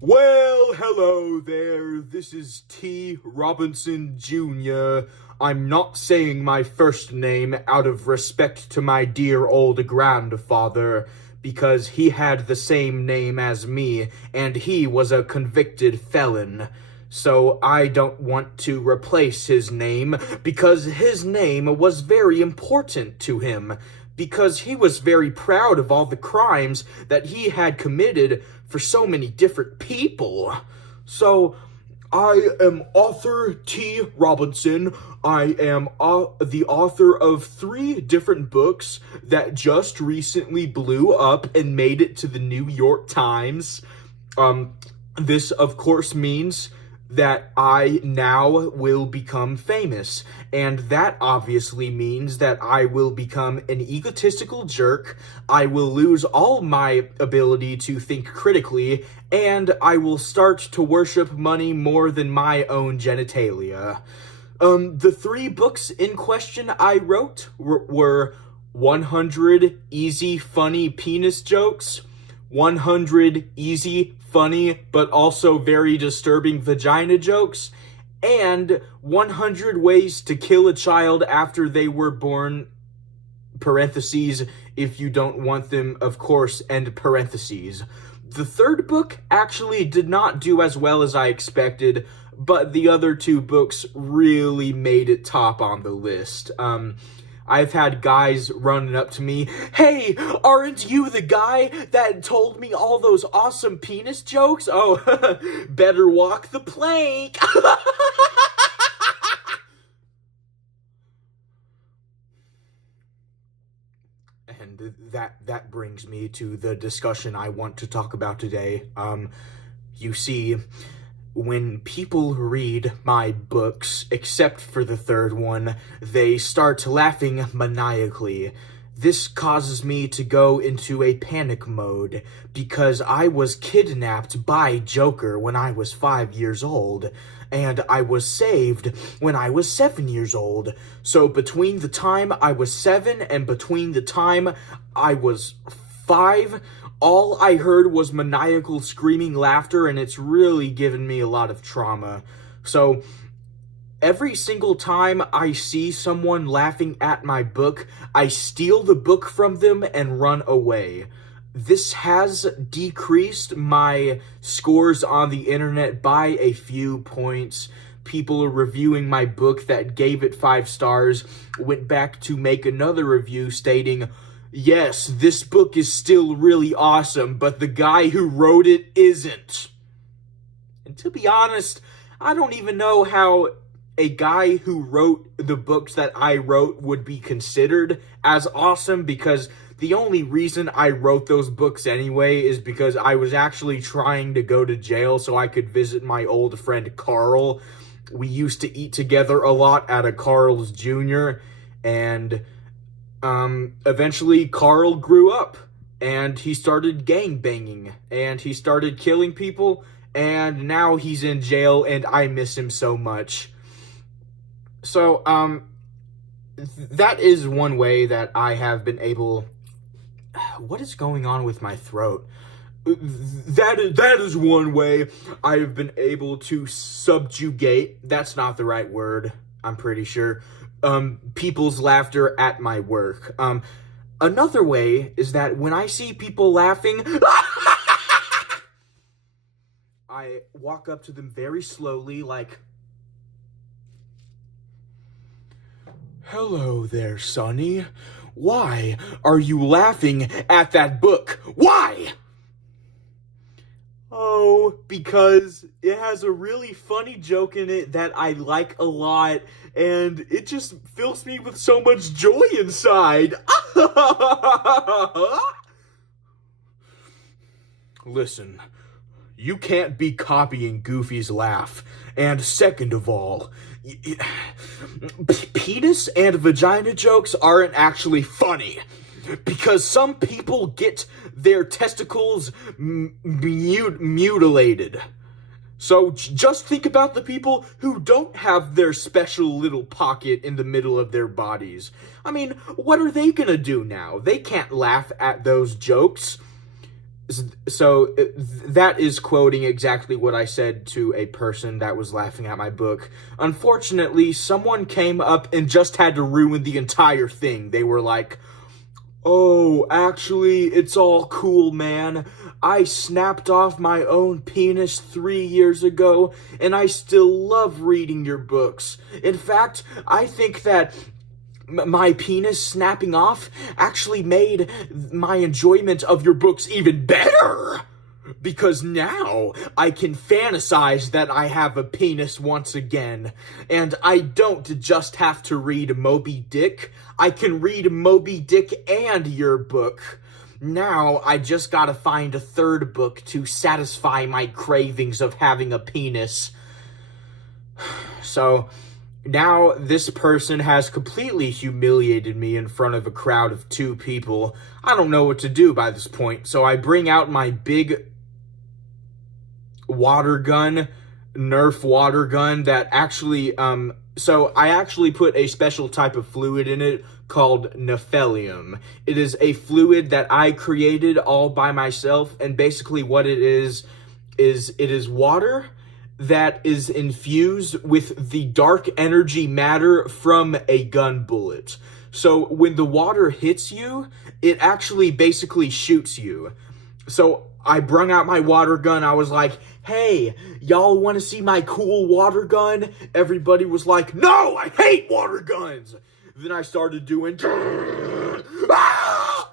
Well, hello there. This is T. Robinson Jr. I'm not saying my first name out of respect to my dear old grandfather, because he had the same name as me, and he was a convicted felon. So I don't want to replace his name, because his name was very important to him, because he was very proud of all the crimes that he had committed for so many different people. So, I am author T. Robinson. I am the author of 3 different books that just recently blew up and made it to the New York Times. This, of course, means that I now will become famous, and that obviously means that I will become an egotistical jerk, I will lose all my ability to think critically, and I will start to worship money more than my own genitalia. The 3 books in question I wrote were 100 Easy Funny Penis Jokes, 100 Easy Funny but also very disturbing vagina jokes, and 100 Ways to Kill a Child After They Were Born, parentheses, if you don't want them, of course, end parentheses. The 3rd book actually did not do as well as I expected, but the other 2 books really made it top on the list. I've had guys running up to me, "Hey, aren't you the guy that told me all those awesome penis jokes? Oh, better walk the plank." And that brings me to the discussion I want to talk about today. You see, when people read my books, except for the 3rd one, they start laughing maniacally. This causes me to go into a panic mode, because I was kidnapped by Joker when I was 5 years old, and I was saved when I was 7 years old. So between the time I was 7 and between the time I was 5, all I heard was maniacal screaming laughter, and it's really given me a lot of trauma. So, every single time I see someone laughing at my book, I steal the book from them and run away. This has decreased my scores on the internet by a few points. People reviewing my book that gave it 5 stars went back to make another review stating, "Yes, this book is still really awesome, but the guy who wrote it isn't." And to be honest, I don't even know how a guy who wrote the books that I wrote would be considered as awesome, because the only reason I wrote those books anyway is because I was actually trying to go to jail so I could visit my old friend Carl. We used to eat together a lot at a Carl's Jr., and eventually Carl grew up, and he started gangbanging, and he started killing people, and now he's in jail, and I miss him so much. So, that is one way that I have been able... What is going on with my throat? That is one way I have been able to subjugate, that's not the right word, I'm pretty sure, people's laughter at my work. Another way is that when I see people laughing, I walk up to them very slowly, like, "Hello there, Sonny. Why are you laughing at that book? Why?" "Oh, because it has a really funny joke in it that I like a lot, and it just fills me with so much joy inside." "Listen, you can't be copying Goofy's laugh, and second of all, penis and vagina jokes aren't actually funny, because some people get their testicles mutilated. So just think about the people who don't have their special little pocket in the middle of their bodies. I mean, what are they gonna do now? They can't laugh at those jokes. So that is quoting exactly what I said to a person that was laughing at my book. Unfortunately, someone came up and just had to ruin the entire thing. They were like, "Oh, actually, it's all cool, man. I snapped off my own penis 3 years ago, and I still love reading your books. In fact, I think that my penis snapping off actually made my enjoyment of your books even better. Because now I can fantasize that I have a penis once again. And I don't just have to read Moby Dick. I can read Moby Dick and your book. Now I just gotta find a third book to satisfy my cravings of having a penis." So now this person has completely humiliated me in front of a crowd of 2 people. I don't know what to do by this point, so I bring out my big water gun, Nerf water gun that actually, so I actually put a special type of fluid in it called Nephelium. It is a fluid that I created all by myself, and basically what it is it is water that is infused with the dark energy matter from a gun bullet. So when the water hits you, it actually basically shoots you. So I brung out my water gun. I was like, "Hey, y'all want to see my cool water gun?" Everybody was like, "No, I hate water guns." Then I started doing ah!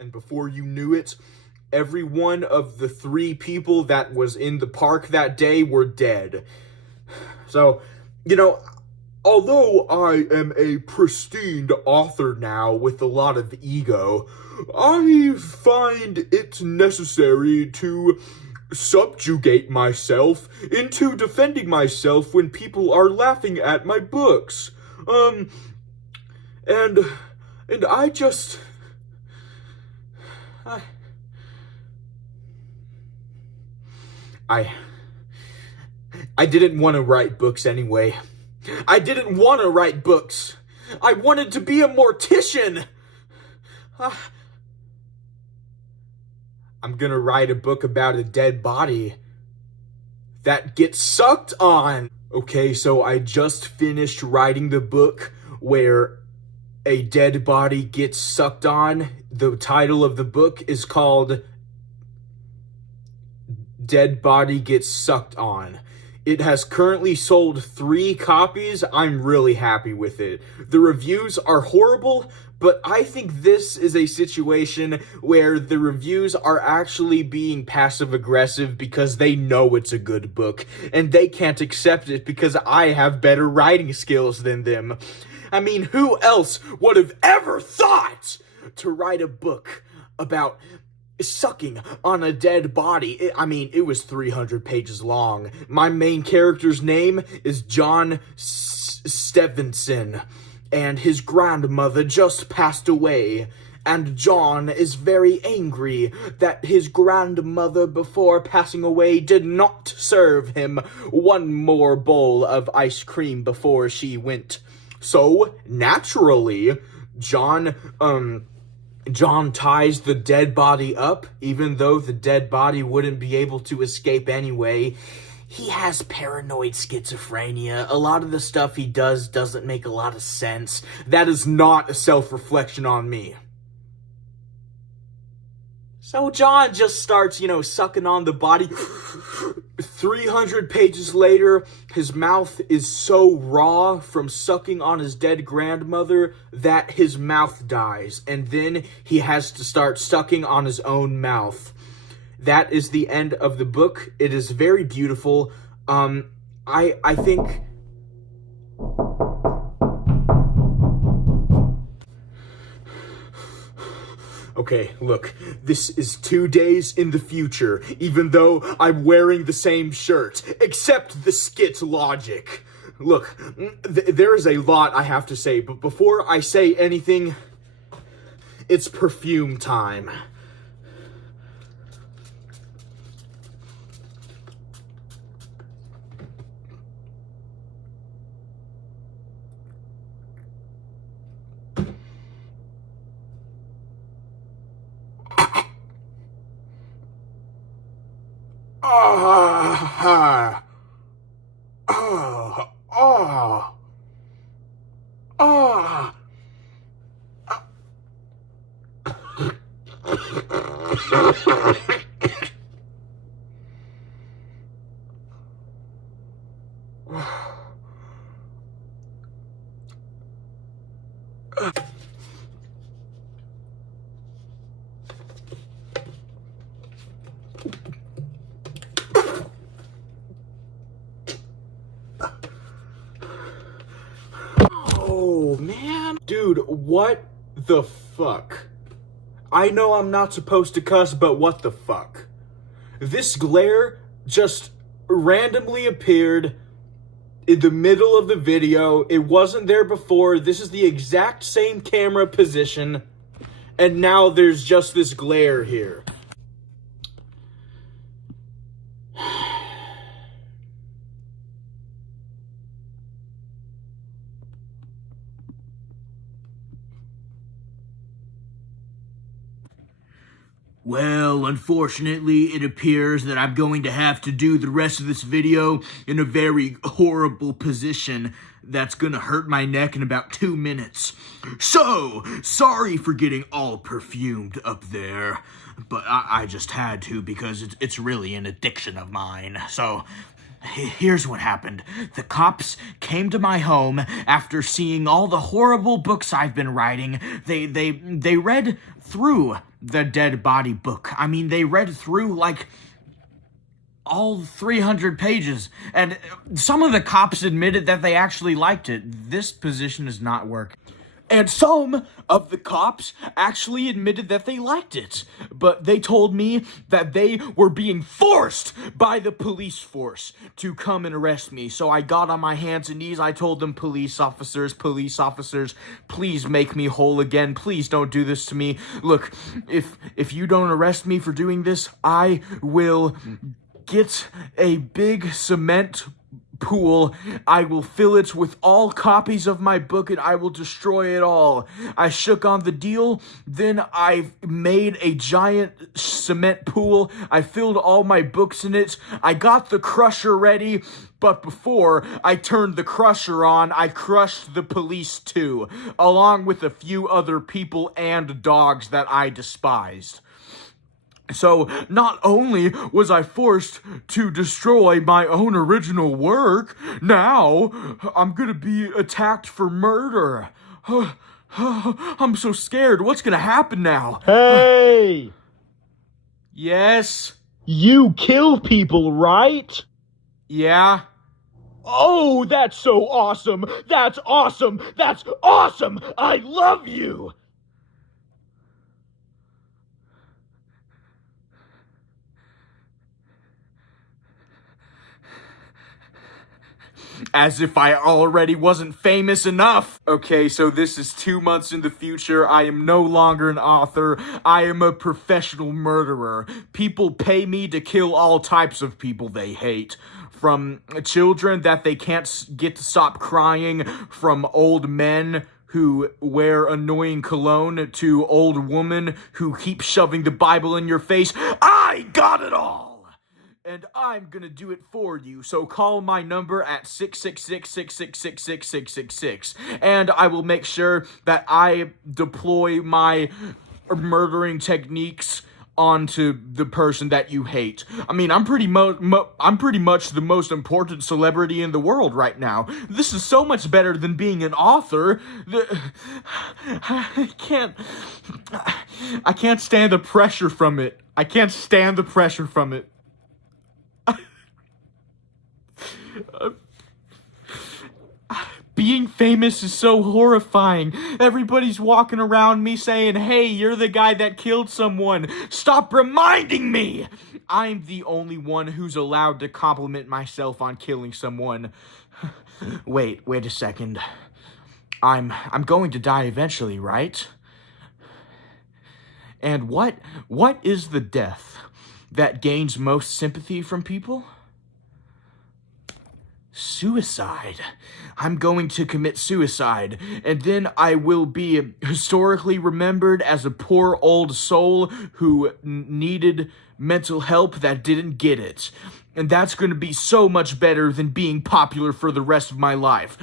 And before you knew it, every one of the 3 people that was in the park that day were dead. So, although I am a pristine author now with a lot of ego, I find it necessary to subjugate myself into defending myself when people are laughing at my books. And I just... I didn't want to write books anyway. I didn't want to write books. I wanted to be a mortician. I'm gonna write a book about a dead body that gets sucked on. Okay, so I just finished writing the book where a dead body gets sucked on. The title of the book is called Dead Body Gets Sucked On. It has currently sold 3 copies. I'm really happy with it. The reviews are horrible, but I think this is a situation where the reviews are actually being passive-aggressive because they know it's a good book, and they can't accept it because I have better writing skills than them. I mean, who else would have ever thought to write a book about sucking on a dead body? It was 300 pages long. My main character's name is John Stevenson, and his grandmother just passed away. And John is very angry that his grandmother, before passing away, did not serve him one more bowl of ice cream before she went. So, naturally, John ties the dead body up, even though the dead body wouldn't be able to escape anyway. He has paranoid schizophrenia. A lot of the stuff he does doesn't make a lot of sense. That is not a self-reflection on me. So John just starts, sucking on the body. 300 pages later, his mouth is so raw from sucking on his dead grandmother that his mouth dies. And then he has to start sucking on his own mouth. That is the end of the book. It is very beautiful. I think... Okay, look, this is 2 days in the future, even though I'm wearing the same shirt, except the skit logic. Look, there is a lot I have to say, but before I say anything, it's perfume time. Ah, ah, ah, ah. Oh, man. Dude, what the fuck? I know I'm not supposed to cuss, but what the fuck? This glare just randomly appeared in the middle of the video. It wasn't there before. This is the exact same camera position. And now there's just this glare here. Well, unfortunately, it appears that I'm going to have to do the rest of this video in a very horrible position that's gonna hurt my neck in about 2 minutes. So, sorry for getting all perfumed up there, but I just had to because it's really an addiction of mine. So, here's what happened. The cops came to my home after seeing all the horrible books I've been writing. They read through the dead body book. I mean, they read through like all 300 pages, and some of the cops admitted that they actually liked it. This position does not work. And some of the cops actually admitted that they liked it, but they told me that they were being forced by the police force to come and arrest me. So I got on my hands and knees. I told them, police officers, please make me whole again. Please don't do this to me. Look, if you don't arrest me for doing this, I will get a big cement pool. I will fill it with all copies of my book and I will destroy it all. I shook on the deal. Then I made a giant cement pool. I filled all my books in it. I got the crusher ready. But before I turned the crusher on, I crushed the police too, along with a few other people and dogs that I despised. So, not only was I forced to destroy my own original work, now I'm gonna be attacked for murder. I'm so scared. What's gonna happen now? Hey! Yes? You kill people, right? Yeah? Oh, that's so awesome! That's awesome! That's awesome! I love you! As if I already wasn't famous enough. Okay, so this is 2 months in the future. I am no longer an author. I am a professional murderer. People pay me to kill all types of people they hate. From children that they can't get to stop crying, from old men who wear annoying cologne, to old women who keep shoving the Bible in your face. I got it all! And I'm gonna do it for you, so call my number at 666-666-6666, and I will make sure that I deploy my murdering techniques onto the person that you hate. I mean, I'm pretty much the most important celebrity in the world right now. This is so much better than being an author. I can't stand the pressure from it. I can't stand the pressure from it. Being famous is so horrifying. Everybody's walking around me saying, hey, you're the guy that killed someone. Stop reminding me! I'm the only one who's allowed to compliment myself on killing someone. Wait a second. I'm going to die eventually, right? And what is the death that gains most sympathy from people? Suicide. I'm going to commit suicide, and then I will be historically remembered as a poor old soul who needed mental help that didn't get it. And that's going to be so much better than being popular for the rest of my life.